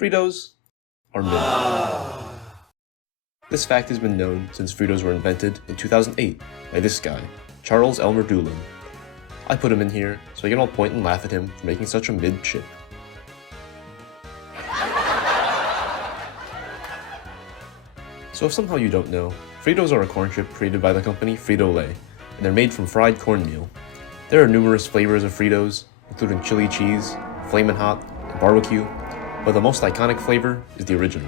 Fritos are mid. This fact has been known since Fritos were invented in 2008 by this guy, Charles Elmer Doolin. I put him in here so I can all point and laugh at him for making such a mid chip. So if somehow you don't know, Fritos are a corn chip created by the company Frito-Lay, and they're made from fried cornmeal. There are numerous flavors of Fritos, including chili cheese, flamin' hot, and barbecue, but the most iconic flavor is the original.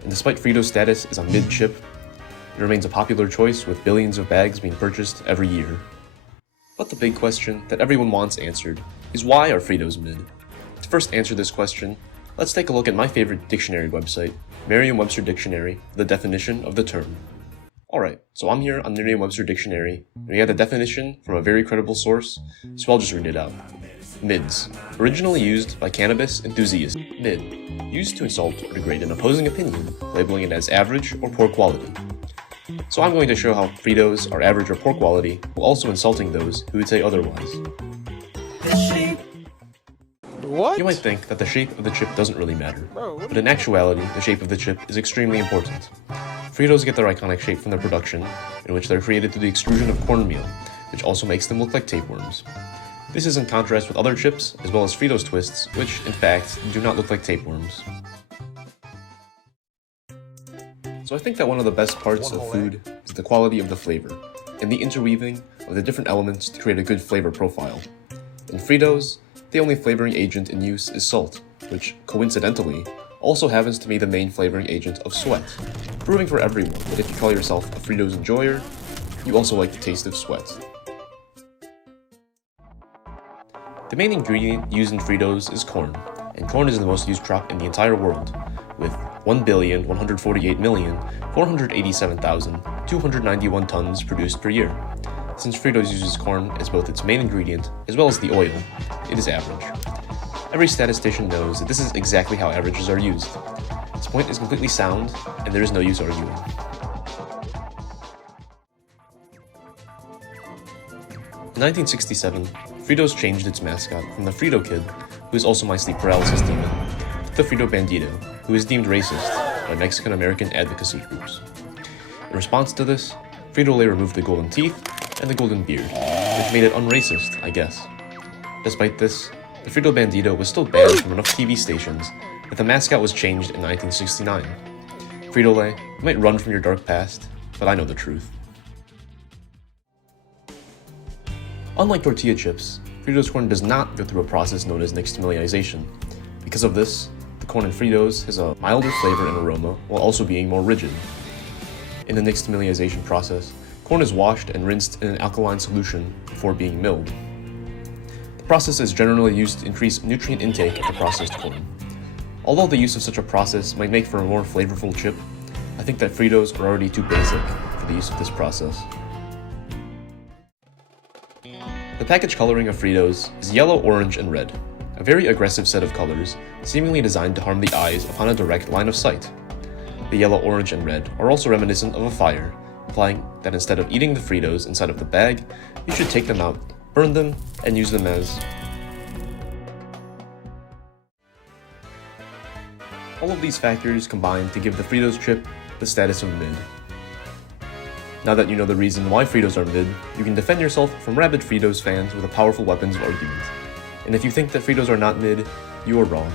And despite Fritos' status as a mid chip, it remains a popular choice with billions of bags being purchased every year. But the big question that everyone wants answered is, why are Fritos mid? To first answer this question, let's take a look at my favorite dictionary website, Merriam-Webster Dictionary, for the definition of the term. Alright, so I'm here on Merriam-Webster Dictionary, and we have the definition from a very credible source, so I'll just read it out. Mids. Originally used by cannabis enthusiasts. Mid. Used to insult or degrade an opposing opinion, labeling it as average or poor quality. So I'm going to show how Fritos are average or poor quality, while also insulting those who would say otherwise. What? You might think that the shape of the chip doesn't really matter, but in actuality, the shape of the chip is extremely important. Fritos get their iconic shape from their production, in which they're created through the extrusion of cornmeal, which also makes them look like tapeworms. This is in contrast with other chips, as well as Fritos twists, which, in fact, do not look like tapeworms. So I think that one of the best parts of food is the quality of the flavor, and the interweaving of the different elements to create a good flavor profile. In Fritos, the only flavoring agent in use is salt, which, coincidentally, also happens to be the main flavoring agent of sweat, proving for everyone that if you call yourself a Fritos enjoyer, you also like the taste of sweat. The main ingredient used in Fritos is corn, and corn is the most used crop in the entire world, with 1,148,487,291 tons produced per year. Since Fritos uses corn as both its main ingredient as well as the oil, it is average. Every statistician knows that this is exactly how averages are used. This point is completely sound, and there is no use arguing. In 1967, Fritos changed its mascot from the Frito Kid, who is also my sleep paralysis demon, to the Frito Bandito, who is deemed racist by Mexican-American advocacy groups. In response to this, Frito-Lay removed the golden teeth and the golden beard, which made it unracist, I guess. Despite this, the Frito Bandito was still banned from enough TV stations that the mascot was changed in 1969. Frito-Lay, you might run from your dark past, but I know the truth. Unlike tortilla chips, Fritos corn does not go through a process known as nixtamalization. Because of this, the corn in Fritos has a milder flavor and aroma while also being more rigid. In the nixtamalization process, corn is washed and rinsed in an alkaline solution before being milled. The process is generally used to increase nutrient intake of the processed corn. Although the use of such a process might make for a more flavorful chip, I think that Fritos are already too basic for the use of this process. The package coloring of Fritos is yellow, orange, and red, a very aggressive set of colors, seemingly designed to harm the eyes upon a direct line of sight. The yellow, orange, and red are also reminiscent of a fire, implying that instead of eating the Fritos inside of the bag, you should take them out, burn them, and use them as... All of these factors combine to give the Fritos chip the status of mid. Now that you know the reason why Fritos are mid, you can defend yourself from rabid Fritos fans with a powerful weapons of argument. And if you think that Fritos are not mid, you are wrong.